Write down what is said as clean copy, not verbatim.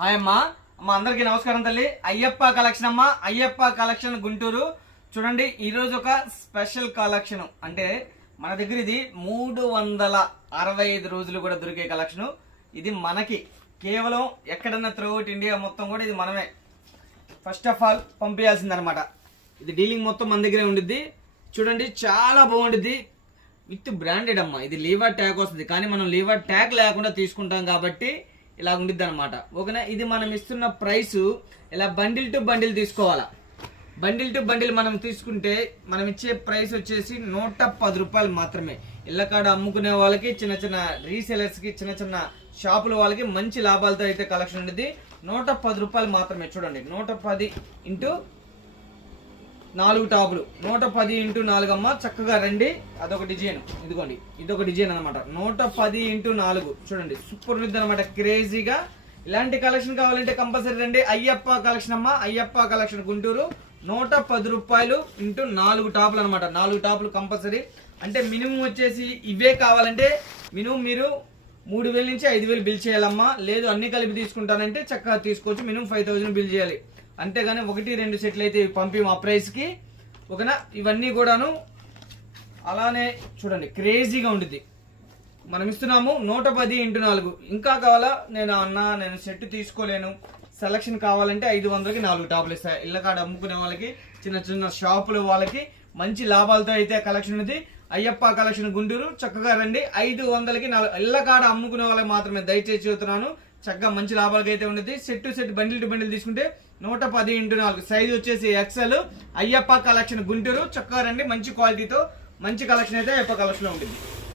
Hi అమ్మా. అందరికీ నమస్కారం తల్లి. అయ్యప్ప కలెక్షన్ అమ్మా, అయ్యప్ప కలెక్షన్ గుంటూరు. చూడండి, ఈరోజు ఒక స్పెషల్ కలెక్షన్. అంటే మన దగ్గర ఇది 365 రోజులు కూడా దొరికే కలెక్షన్. ఇది మనకి కేవలం ఎక్కడన్నా త్రూఅవుట్ ఇండియా మొత్తం కూడా ఇది మనమే ఫస్ట్ ఆఫ్ ఆల్ పంపించాల్సిందనమాట. ఇది డీలింగ్ మొత్తం మన దగ్గరే ఉండిద్ది. చూడండి, చాలా బాగుండిద్ది. విత్ బ్రాండెడ్ అమ్మా. ఇది లీవర్ ట్యాగ్ వస్తుంది, కానీ మనం లీవర్ ట్యాగ్ లేకుండా తీసుకుంటాం కాబట్టి ఇలా ఉండిద్ది అనమాట. ఓకేనా. ఇది మనం ఇస్తున్న ప్రైస్ ఇలా బండిల్ టు బండిల్ తీసుకోవాలా. బండిల్ టు బండిల్ మనం తీసుకుంటే మనం ఇచ్చే ప్రైస్ వచ్చేసి 110 రూపాయలు మాత్రమే. ఇళ్ళకాడ అమ్ముకునే వాళ్ళకి, చిన్న చిన్న రీసెలర్స్కి, చిన్న చిన్న షాపుల వాళ్ళకి మంచి లాభాలతో అయితే కలెక్షన్ ఉండేది. 110 రూపాయలు మాత్రమే. చూడండి, 110 ఇంటూ 4 టాపులు, 110 ఇంటూ 4 అమ్మ. చక్కగా రండి. అదొక డిజైన్, ఇదిగోండి, ఇదొక డిజైన్ అనమాట. 110 ఇంటూ 4 చూడండి, సూపర్ ఉంది అనమాట. క్రేజీగా ఇలాంటి కలెక్షన్ కావాలంటే కంపల్సరీ రండి. అయ్యప్ప కలెక్షన్ అమ్మ, అయ్యప్ప కలెక్షన్ గుంటూరు. 110 రూపాయలు ఇంటూ 4 టాపులు అనమాట. 4 టాపులు కంపల్సరీ. అంటే మినిమం వచ్చేసి ఇవే కావాలంటే మినిమం మీరు 3000 నుంచి 5000 బిల్ చేయాలమ్మా. లేదు అన్ని కలిపి తీసుకుంటానంటే చక్కగా తీసుకోవచ్చు. మినిమం 5000 బిల్ చేయాలి. అంతేగాని 1-2 సెట్లు అయితే పంపి మా ప్రైస్కి. ఓకేనా. ఇవన్నీ కూడాను అలానే చూడండి, క్రేజీగా ఉంటుంది. మనం ఇస్తున్నాము 110 ఇంటూ 4. ఇంకా కావాలా? నేను సెట్ తీసుకోలేను, సెలక్షన్ కావాలంటే 500కి 4 టాపులు ఇస్తాయి. ఇళ్ళకాడ అమ్ముకునే వాళ్ళకి, చిన్న చిన్న షాపుల వాళ్ళకి మంచి లాభాలతో అయితే కలెక్షన్ ఉంది. అయ్యప్ప కలెక్షన్ గుంటూరు. చక్కగా రండి. 500కి 4. ఇళ్ళకాడ అమ్ముకునే వాళ్ళకి మాత్రమే దయచేసి చెబుతున్నాను. చక్కగా మంచి లాభాలకి అయితే ఉండేది. Set to set, bundle to bundle తీసుకుంటే 110 ఇంటూ 4. సైజ్ వచ్చేసి ఎక్సెల్. అయ్యప్ప కలెక్షన్ గుంటూరు. చక్కగా రండి. మంచి క్వాలిటీతో మంచి కలెక్షన్ అయితే అయ్యప్ప కలెక్షన్ లో ఉంటుంది.